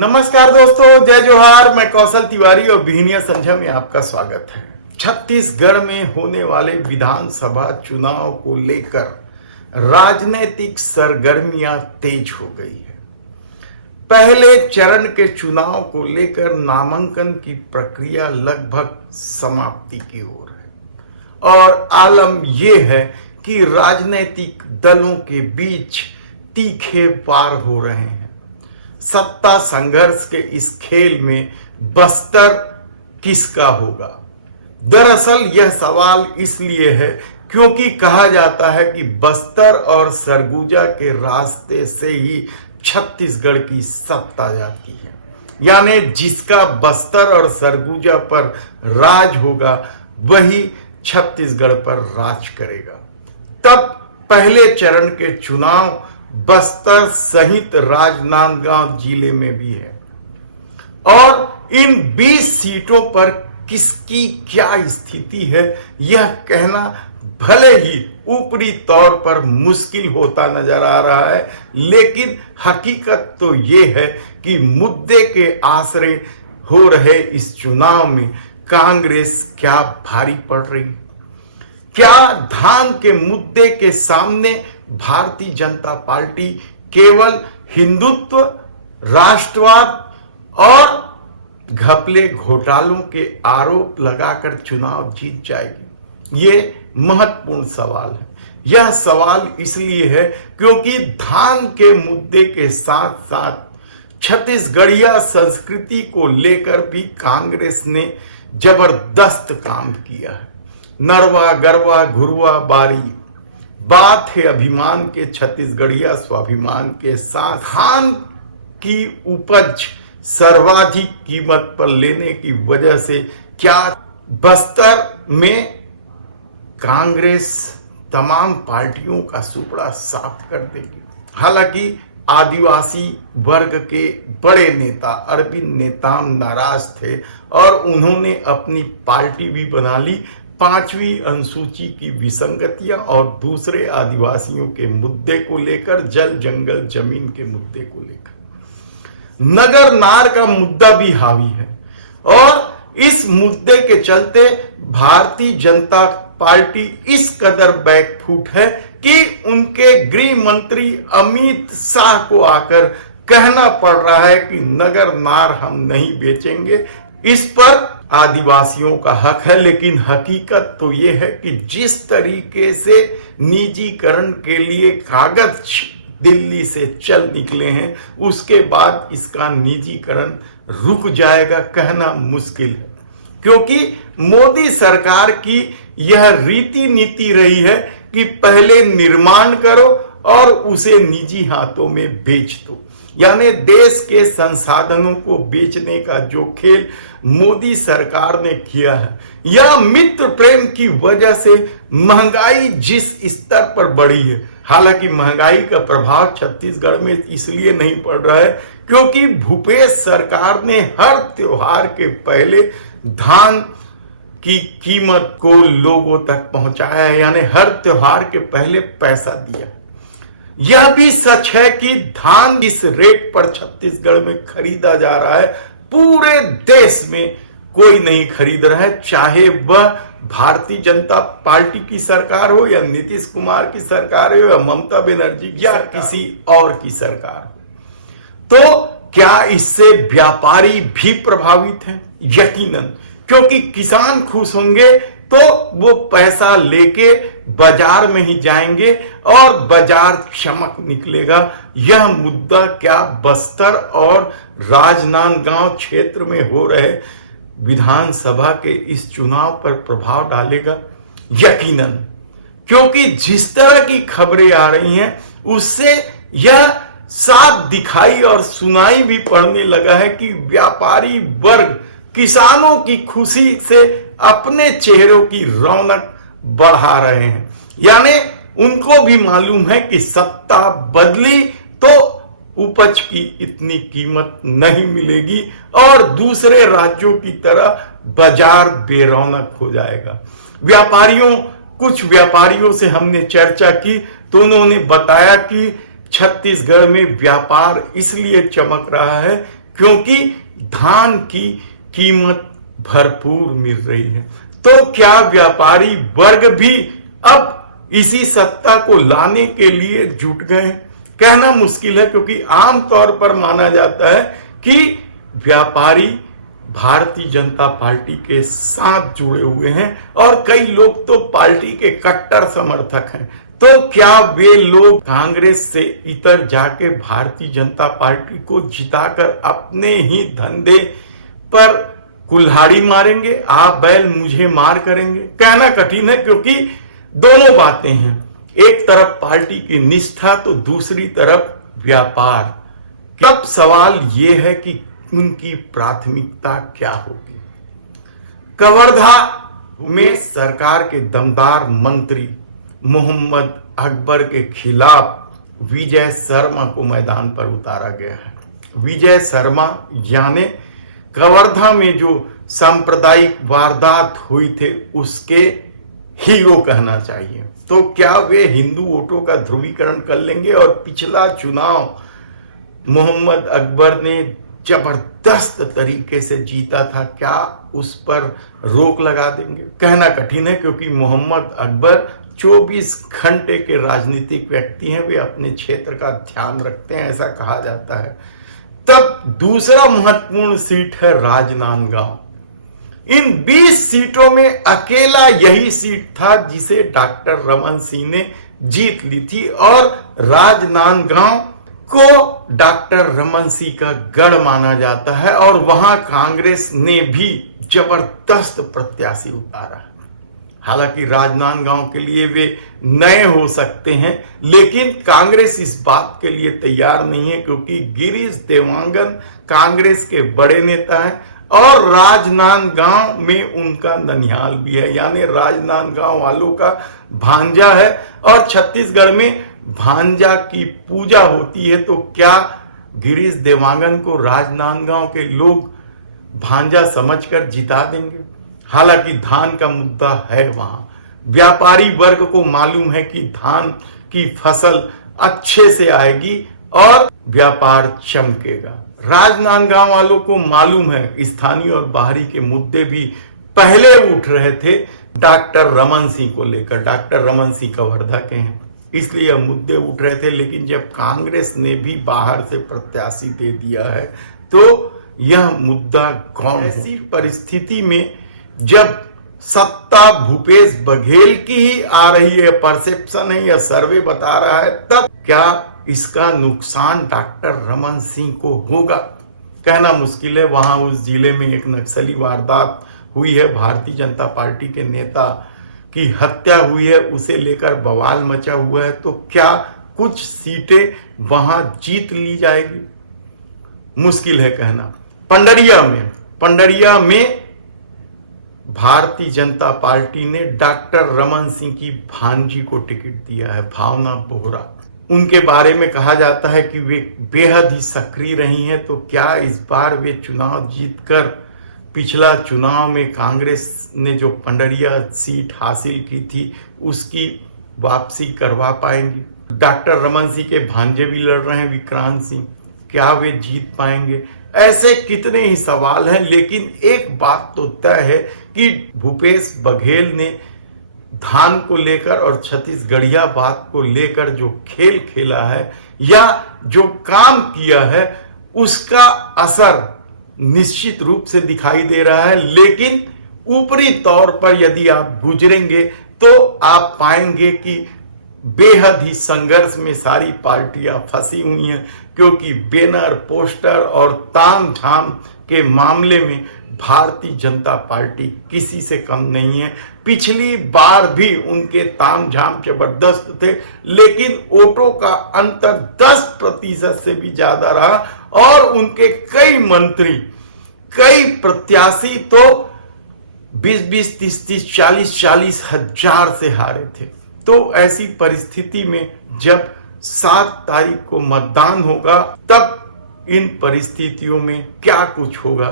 नमस्कार दोस्तों, जय जोहार। मैं कौशल तिवारी और बिहनिया संझा में आपका स्वागत है। छत्तीसगढ़ में होने वाले विधानसभा चुनाव को लेकर राजनीतिक सरगर्मियां तेज हो गई है। पहले चरण के चुनाव को लेकर नामांकन की प्रक्रिया लगभग समाप्ति की ओर है और आलम यह है कि राजनीतिक दलों के बीच तीखे वार हो रहे हैं। सत्ता संघर्ष के इस खेल में बस्तर किसका होगा? दरअसल यह सवाल इसलिए है क्योंकि कहा जाता है कि बस्तर और सरगुजा के रास्ते से ही छत्तीसगढ़ की सत्ता जाती है, यानी जिसका बस्तर और सरगुजा पर राज होगा वही छत्तीसगढ़ पर राज करेगा। तब पहले चरण के चुनाव बस्तर सहित राजनांदगांव जिले में भी है और इन 20 सीटों पर किसकी क्या स्थिति है यह कहना भले ही ऊपरी तौर पर मुश्किल होता नजर आ रहा है, लेकिन हकीकत तो यह है कि मुद्दे के आसरे हो रहे इस चुनाव में कांग्रेस क्या भारी पड़ रही है। क्या धान के मुद्दे के सामने भारतीय जनता पार्टी केवल हिंदुत्व, राष्ट्रवाद और घपले घोटालों के आरोप लगाकर चुनाव जीत जाएगी? ये महत्वपूर्ण सवाल है। यह सवाल इसलिए है क्योंकि धान के मुद्दे के साथ साथ छत्तीसगढ़िया संस्कृति को लेकर भी कांग्रेस ने जबरदस्त काम किया है। नरवा गरवा घुरवा बारी बात है अभिमान के छत्तीसगढ़िया स्वाभिमान के साथ धान की उपज सर्वाधिक कीमत पर लेने की वजह से क्या बस्तर में कांग्रेस तमाम पार्टियों का सुपड़ा साफ कर देगी? हालांकि आदिवासी वर्ग के बड़े नेता अरविंद नेताम नाराज थे और उन्होंने अपनी पार्टी भी बना ली। 5वीं अनुसूची की विसंगतियां और दूसरे आदिवासियों के मुद्दे को लेकर, जल जंगल जमीन के मुद्दे को लेकर नगर नार का मुद्दा भी हावी है और इस मुद्दे के चलते भारतीय जनता पार्टी इस कदर बैकफुट है कि उनके गृह मंत्री अमित शाह को आकर कहना पड़ रहा है कि नगर नार हम नहीं बेचेंगे। इस पर आदिवासियों का हक है, लेकिन हकीकत तो यह है कि जिस तरीके से निजीकरण के लिए कागज दिल्ली से चल निकले हैं, उसके बाद इसका निजीकरण रुक जाएगा कहना मुश्किल है, क्योंकि मोदी सरकार की यह रीति नीति रही है कि पहले निर्माण करो और उसे निजी हाथों में बेच दो। यानी देश के संसाधनों को बेचने का जो खेल मोदी सरकार ने किया है, यह मित्र प्रेम की वजह से महंगाई जिस स्तर पर बढ़ी है, हालांकि महंगाई का प्रभाव छत्तीसगढ़ में इसलिए नहीं पड़ रहा है क्योंकि भूपेश सरकार ने हर त्योहार के पहले धान की कीमत को लोगों तक पहुंचाया है, यानी हर त्योहार के पहले पैसा दिया। यह भी सच है कि धान इस रेट पर छत्तीसगढ़ में खरीदा जा रहा है, पूरे देश में कोई नहीं खरीद रहा है, चाहे वह भारतीय जनता पार्टी की सरकार हो या नीतीश कुमार की सरकार हो या ममता बनर्जी या किसी और की सरकार हो। तो क्या इससे व्यापारी भी प्रभावित हैं? यकीनन, क्योंकि किसान खुश होंगे तो वो पैसा लेके बाजार में ही जाएंगे और बाजार चमक निकलेगा। यह मुद्दा क्या बस्तर और राजनांदगांव क्षेत्र में हो रहे विधानसभा के इस चुनाव पर प्रभाव डालेगा? यकीनन, क्योंकि जिस तरह की खबरें आ रही हैं उससे यह साफ दिखाई और सुनाई भी पड़ने लगा है कि व्यापारी वर्ग किसानों की खुशी से अपने चेहरों की रौनक बढ़ा रहे हैं, यानी उनको भी मालूम है कि सत्ता बदली तो उपज की इतनी कीमत नहीं मिलेगी और दूसरे राज्यों की तरह बाजार बेरौनक हो जाएगा। कुछ व्यापारियों से हमने चर्चा की तो उन्होंने बताया कि छत्तीसगढ़ में व्यापार इसलिए चमक रहा है क्योंकि धान की कीमत भरपूर मिल रही है। तो क्या व्यापारी वर्ग भी अब इसी सत्ता को लाने के लिए जुट गए? कहना मुश्किल है, क्योंकि आमतौर पर माना जाता है कि व्यापारी भारतीय जनता पार्टी के साथ जुड़े हुए हैं और कई लोग तो पार्टी के कट्टर समर्थक हैं। तो क्या वे लोग कांग्रेस से इतर जाके भारतीय जनता पार्टी को जिताकर अपने ही धंधे पर कुल्हाड़ी मारेंगे? आप बैल मुझे मार करेंगे? कहना कठिन है, क्योंकि दोनों बातें हैं। एक तरफ पार्टी की निष्ठा तो दूसरी तरफ व्यापार। तब सवाल यह है कि उनकी प्राथमिकता क्या होगी। कवर्धा में सरकार के दमदार मंत्री मोहम्मद अकबर के खिलाफ विजय शर्मा को मैदान पर उतारा गया है। विजय शर्मा यानी कवर्धा में जो सांप्रदायिक वारदात हुई थे उसके हीरो कहना चाहिए। तो क्या वे हिंदू वोटों का ध्रुवीकरण कर लेंगे? और पिछला चुनाव मोहम्मद अकबर ने जबरदस्त तरीके से जीता था, क्या उस पर रोक लगा देंगे? कहना कठिन है, क्योंकि मोहम्मद अकबर 24 घंटे के राजनीतिक व्यक्ति हैं। वे अपने क्षेत्र का ध्यान रखते हैं, ऐसा कहा जाता है। तब दूसरा महत्वपूर्ण सीट है राजनांदगांव। इन 20 सीटों में अकेला यही सीट था जिसे डॉक्टर रमन सिंह ने जीत ली थी, और राजनांदगांव को डॉक्टर रमन सिंह का गढ़ माना जाता है और वहां कांग्रेस ने भी जबरदस्त प्रत्याशी उतारा। हालांकि राजनांदगांव के लिए वे नए हो सकते हैं, लेकिन कांग्रेस इस बात के लिए तैयार नहीं है, क्योंकि गिरीश देवांगन कांग्रेस के बड़े नेता हैं और राजनांदगांव में उनका ननिहाल भी है, यानी राजनांदगांव वालों का भांजा है। और छत्तीसगढ़ में भांजा की पूजा होती है, तो क्या गिरीश देवांगन को राजनांदगांव के लोग भांजा समझकर जिता देंगे? हालांकि धान का मुद्दा है वहां। व्यापारी वर्ग को मालूम है कि धान की फसल अच्छे से आएगी और व्यापार चमकेगा। राजनांदगांव वालों को मालूम है स्थानीय और बाहरी के मुद्दे भी पहले उठ रहे थे डॉक्टर रमन सिंह को लेकर। डॉक्टर रमन सिंह कवर्धा के हैं, इसलिए यह मुद्दे उठ रहे थे। लेकिन जब कांग्रेस ने भी बाहर से प्रत्याशी दे दिया है तो यह मुद्दा कौन? ऐसी परिस्थिति में जब सत्ता भूपेश बघेल की ही आ रही है, परसेप्शन है या सर्वे बता रहा है, तब क्या इसका नुकसान डॉक्टर रमन सिंह को होगा? कहना मुश्किल है। वहां उस जिले में एक नक्सली वारदात हुई है, भारतीय जनता पार्टी के नेता की हत्या हुई है, उसे लेकर बवाल मचा हुआ है। तो क्या कुछ सीटें वहां जीत ली जाएगी? मुश्किल है कहना। पंडरिया में भारतीय जनता पार्टी ने डॉक्टर रमन सिंह की भांजी को टिकट दिया है, भावना बोहरा। उनके बारे में कहा जाता है कि वे बेहद ही सक्रिय रही हैं। तो क्या इस बार वे चुनाव जीतकर पिछला चुनाव में कांग्रेस ने जो पंडरिया सीट हासिल की थी उसकी वापसी करवा पाएंगी? डॉक्टर रमन सिंह के भांजे भी लड़ रहे हैं, विक्रांत सिंह, क्या वे जीत पाएंगे? ऐसे कितने ही सवाल हैं। लेकिन एक बात तो तय है कि भूपेश बघेल ने धान को लेकर और छत्तीसगढ़िया बात को लेकर जो खेल खेला है या जो काम किया है उसका असर निश्चित रूप से दिखाई दे रहा है। लेकिन ऊपरी तौर पर यदि आप गुजरेंगे तो आप पाएंगे कि बेहद ही संघर्ष में सारी पार्टियां फंसी हुई हैं, क्योंकि बैनर, पोस्टर और तामझाम के मामले में भारतीय जनता पार्टी किसी से कम नहीं है। पिछली बार भी उनके तामझाम जबरदस्त थे, लेकिन वोटों का अंतर 10% से भी ज्यादा रहा और उनके कई मंत्री, कई प्रत्याशी तो 20-20, 30-30, 40-40 हजार से हारे थे। तो ऐसी परिस्थिति में जब 7 तारीख को मतदान होगा तब इन परिस्थितियों में क्या कुछ होगा